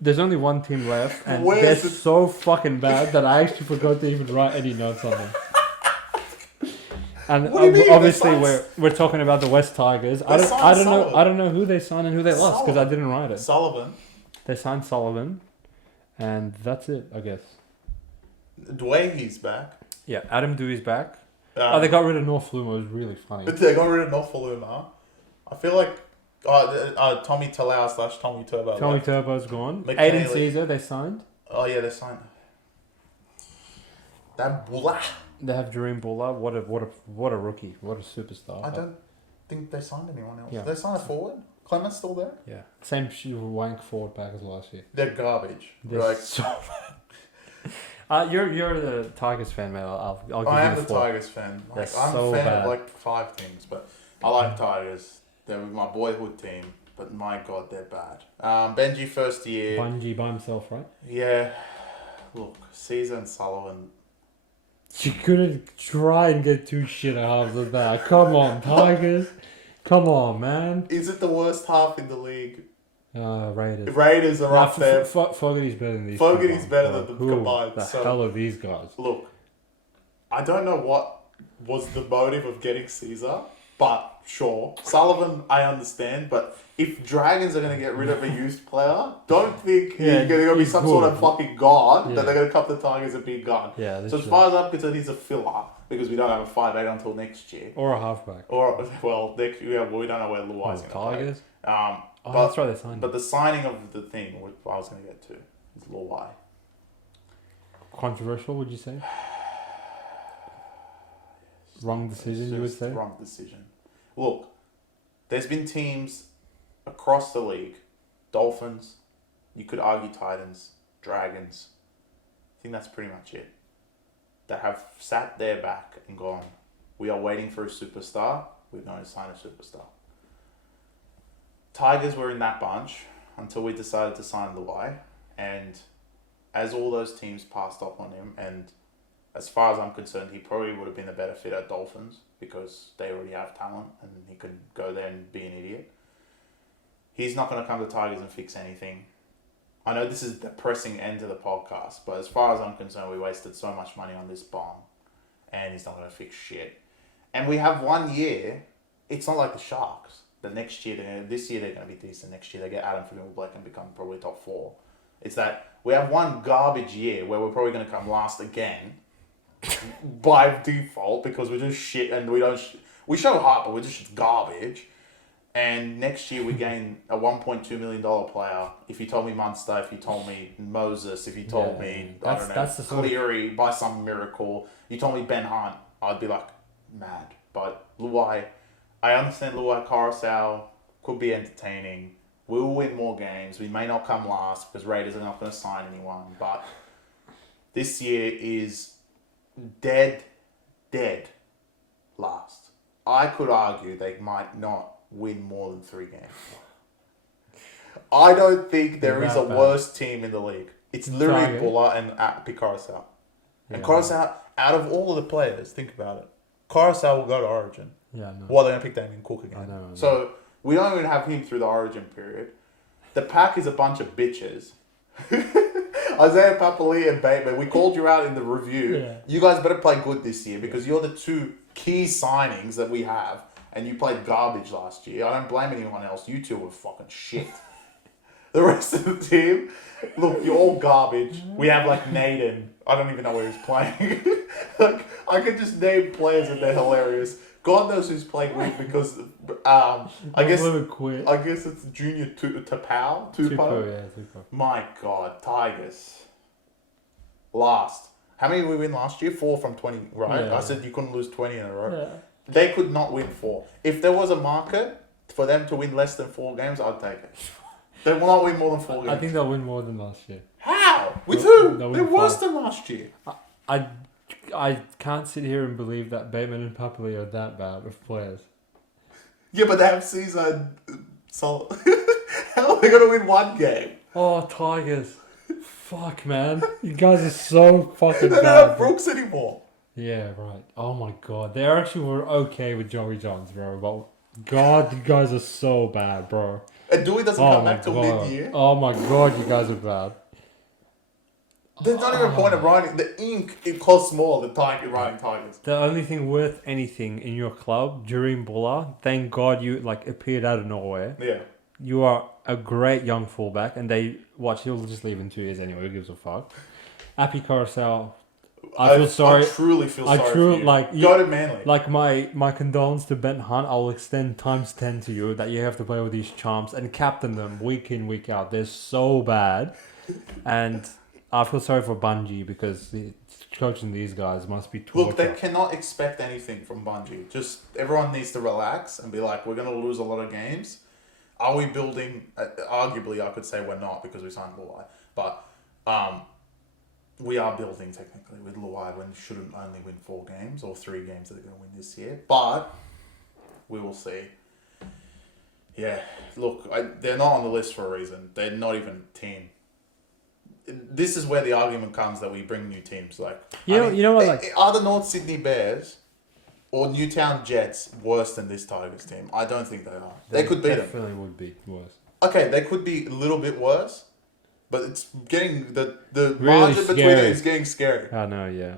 There's only one team left, and they're so fucking bad that I actually forgot to even write any notes on them. And obviously we're talking about the Wests Tigers. I don't know who they signed and who they lost because I didn't write it. Sullivan. They signed Sullivan, and that's it, I guess. Dwayne's back. Yeah, Adam Dewey's back. They got rid of North Fluma. It was really funny. But they got rid of North Fluma. I feel like Tommy Talau / Tommy Turbo. Tommy Turbo's gone. Aiden Caesar, they signed. Oh yeah, they signed. That Bulla. They have Jerome Luai. What a rookie. What a superstar. I don't think they signed anyone else. Yeah. They signed a forward. Clement's still there. Yeah. Same wank forward back as last year. They're garbage. They're like so bad. You're the Tigers fan, man. I'll give you I am the floor. Tigers fan. Like, They're I'm so a fan bad. of like 5 teams, but I like Tigers. They're my boyhood team, but my God, they're bad. Benji first year. Benji by himself, right? Yeah. Look, Caesar and Sullivan. You couldn't try and get 2 shit halves of that. Come on, Tigers. Come on, man. Is it the worst half in the league? Raiders. Raiders are up there. Fogarty's better than these. Fogarty's better than them combined. The hell are these guys? Look, I don't know what was the motive of getting Caesar, but sure. Sullivan, I understand, but if Dragons are going to get rid of a used player, don't think you're going to be some sort of fucking god that they're going to cut the Tigers a big gun. Yeah, so as far as I'm concerned, he's a filler because we don't have a 5'8" until next year. Or a halfback. Or, well, we don't know where Luai's going to play. Tigers? But, that's right, they signed. But the signing of the thing, I was going to get to, is Luai. Controversial, would you say? Wrong decision, you would say? Wrong decision. Look, there's been teams across the league, Dolphins, you could argue Titans, Dragons, I think that's pretty much it, that have sat there back and gone, we are waiting for a superstar, we're going to sign a superstar. Tigers were in that bunch until we decided to sign Luai, and as all those teams passed up on him, and as far as I'm concerned, he probably would have been a better fit at Dolphins because they already have talent and he could go there and be an idiot. He's not going to come to Tigers and fix anything. I know this is the pressing end to the podcast, but as far as I'm concerned, we wasted so much money on this bomb and he's not going to fix shit. And we have 1 year. It's not like the Sharks. This year they're going to be decent. Next year they get Adam Fitzgerald and become probably top 4. It's that we have one garbage year where we're probably going to come last again by default because we're just shit and we show heart, but we're just garbage. And next year we gain a $1.2 million player. If you told me Munster, if you told me Moses, if you told me Cleary by some miracle, you told me Ben Hunt, I'd be like mad. But Luai, I understand Luai Coruscant could be entertaining. We'll win more games. We may not come last because Raiders are not going to sign anyone. But this year is dead last. I could argue they might not win more than 3 games. I don't think there is a worse team in the league. It's literally Bulla and Coruscant. And Coruscant, out of all of the players, think about it. Coruscant will go to Origin. Yeah, no. Well, they're going to pick Damien Cook again. I know. So we don't even have him through the Origin period. The pack is a bunch of bitches. Isaiah Papali and Bateman, we called you out in the review. Yeah. You guys better play good this year because you're the 2 key signings that we have, and you played garbage last year. I don't blame anyone else. You 2 were fucking shit. The rest of the team, look, you're all garbage. We have like Naden. I don't even know where he's playing. Like, I could just name players and they're hilarious. God knows who's playing weak because I guess it's Junior Tupou. Tupou. My God, Tigers. Last. How many did we win last year? 4 from 20, right? Yeah. I said you couldn't lose 20 in a row. Yeah. They could not win 4. If there was a market for them to win less than 4 games, I'd take it. They will not win more than 4 games. I think they'll win more than last year. How? With who? They're worse than last year. I can't sit here and believe that Bateman and Papali are that bad of players. Yeah, but they have Caesar and Sol. How are they going to win 1 game? Oh, Tigers. Fuck, man. You guys are so fucking bad. They don't have Brooks anymore. Yeah, right. Oh, my God. They actually were okay with Joey Johns, bro. But, God, you guys are so bad, bro. And Dewey doesn't come back till mid-year. Oh my god, you guys are bad. There's not even a point of writing. The ink, it costs more than writing Tigers. The only thing worth anything in your club, Jerome Luai, thank God you appeared out of nowhere. Yeah. You are a great young fullback, and he'll just leave in 2 years anyway. Who gives a fuck? Appy Carousel, I feel sorry. I truly feel sorry for you. Go to Manly. My condolence to Ben Hunt. I'll extend times 10 to you that you have to play with these chumps and captain them week in, week out. They're so bad. And I feel sorry for Benji because coaching these guys must be torture. Look, they cannot expect anything from Benji. Just everyone needs to relax and be like, we're going to lose a lot of games. Are we building? Arguably, I could say we're not because we signed Luai. But we are building technically with Luai when you shouldn't only win 4 games or 3 games that they're going to win this year. But we will see. Yeah, look, they're not on the list for a reason. They're not even a team. This is where the argument comes that we bring new teams. You know what? Are the North Sydney Bears or Newtown Jets worse than this Tigers team? I don't think they are. They could beat them. Definitely would be worse. Okay, they could be a little bit worse, but it's getting the really margin between it is getting scary. I know, yeah.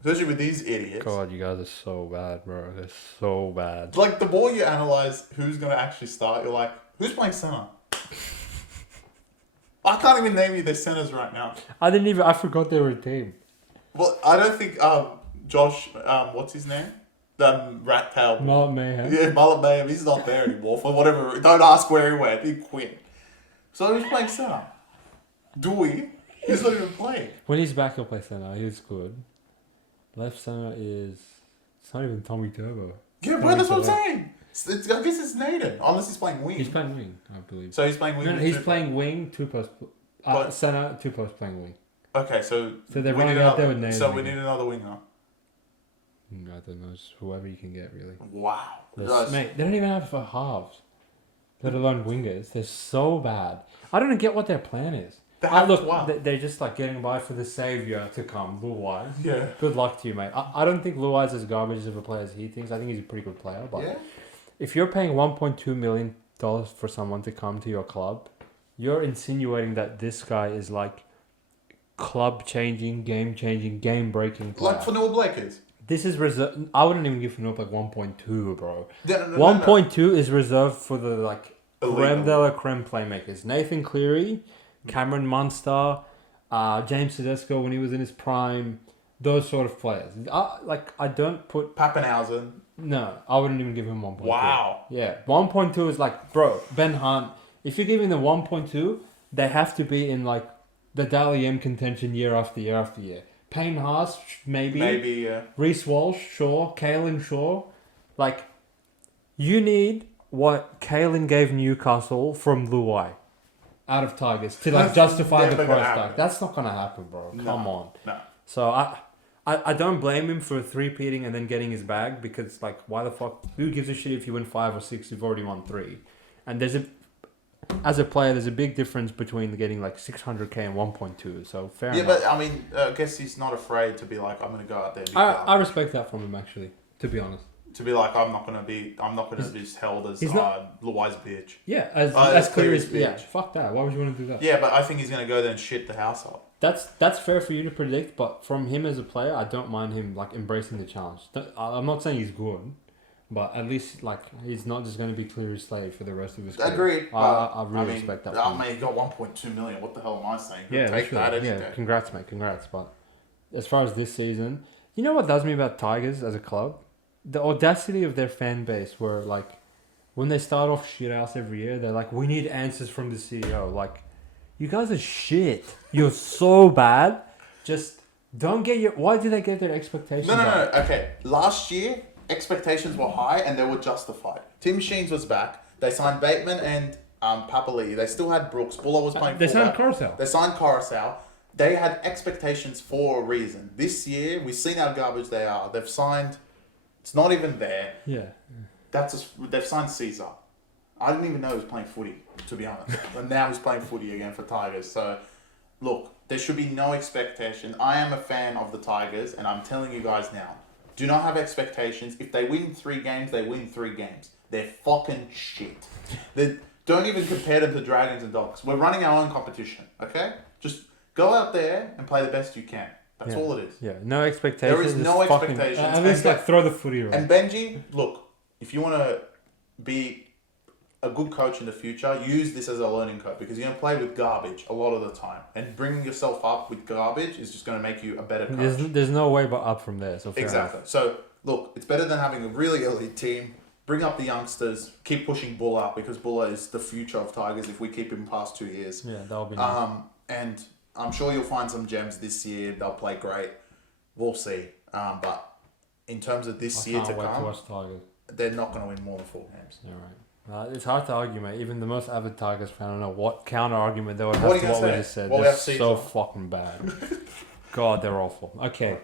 Especially with these idiots. God, you guys are so bad, bro. They're so bad. The more you analyze who's going to actually start, you're like, who's playing center? I can't even name you their centers right now. I forgot they were a team. Well, I don't think Josh, what's his name? The rat tail. Mullet Mayhem. Yeah, Mullet Mayhem. He's not there anymore for whatever. Don't ask where he went. He quit. So who's playing center? Dewey. He's not even playing. When he's back, he'll play center. He's good. Left center is... It's not even Tommy Turbo. Yeah, bro, that's what I'm saying. I guess it's Naden. Unless he's playing wing. He's playing wing, I believe. So he's playing wing. No, he's playing wing, 2 post... center, 2 post playing wing. Okay, so they're running out there with Naden. So we need another winger. I don't know, just whoever you can get, really. Wow. Mate, they don't even have halves. Let alone wingers. They're so bad. I don't get what their plan is. They're just getting by for the saviour to come, Luai. Yeah. Good luck to you, mate. I don't think Luai's as garbage of a player as he thinks. I think he's a pretty good player. But if you're paying $1.2 million for someone to come to your club, you're insinuating that this guy is club-changing, game-changing, game-breaking player. Like Fanua Blake is. This is reserved. I wouldn't even give Fanua 1.2, bro. No, 1.2 is reserved for the creme de la creme playmakers. Nathan Cleary, Cameron Munster, James Tedesco when he was in his prime, those sort of players. I don't put... Pappenhausen. No, I wouldn't even give him 1.2. Wow. Yeah, 1.2 is bro, Ben Hunt. If you're giving them 1.2, they have to be in the Dally M contention year after year after year. Payne Haas, maybe. Maybe, yeah. Reece Walsh, sure. Kalen Shaw. You need what Kalen gave Newcastle from Luai out of Tigers to justify the price tag. That's not going to happen, bro. Come on. No. So I don't blame him for three-peating and then getting his bag because, why the fuck? Who gives a shit if you win 5 or 6? You've already won 3. And as a player, there's a big difference between getting 600k and 1.2. So fair enough. Yeah, but I mean, I guess he's not afraid to be I'm going to go out there. And I respect that from him, actually. To be honest. To be I'm not going to be held as Luai's bitch. Yeah, as clear as bitch. Yeah, fuck that. Why would you want to do that? Yeah, but I think he's going to go there and shit the house up. That's fair for you to predict, but from him as a player, I don't mind him embracing the challenge. I'm not saying he's good. But at least, he's not just going to be Cleary's slave for the rest of his career. Agreed. I really respect that. He got 1.2 million. What the hell am I saying? Yeah, take that any day. Congrats, mate. Congrats. But as far as this season, you know what does me about Tigers as a club? The audacity of their fan base where, when they start off shit house every year, they're we need answers from the CEO. You guys are shit. You're so bad. Just don't get why did they get their expectations No. Okay. Last year... expectations were high and they were justified. Tim Sheens was back. They signed Bateman and Papali. They still had Brooks. Buller was playing They signed Carousel. They signed Carousel. They had expectations for a reason. This year, we've seen how garbage they are. They've signed... It's not even there. Yeah. They've signed Caesar. I didn't even know he was playing footy, to be honest. And now he's playing footy again for Tigers. So, look, there should be no expectation. I am a fan of the Tigers, and I'm telling you guys now, Do not have expectations. If they win 3 games, they win 3 games. They're fucking shit. Don't even compare them to Dragons and Dogs. We're running our own competition, okay? Just go out there and play the best you can. That's all it is. Yeah, no expectations. There is no expectations. At least throw the footy around. And Benji, look, if you want to be a good coach in the future, use this as a learning curve because you're going to play with garbage a lot of the time. And bringing yourself up with garbage is just going to make you a better coach. There's no way but up from there. So exactly. So, look, it's better than having a really elite team. Bring up the youngsters. Keep pushing Buller because Buller is the future of Tigers if we keep him past 2 years. Yeah, that'll be nice. And I'm sure you'll find some gems this year. They'll play great. We'll see. But in terms of this year to come, they're not going to win more than 4 games. Yeah, right. It's hard to argue, mate. Even the most avid Tigers fan, I don't know what counter argument they would have to what we just said. They're so fucking bad. God, they're awful. Okay.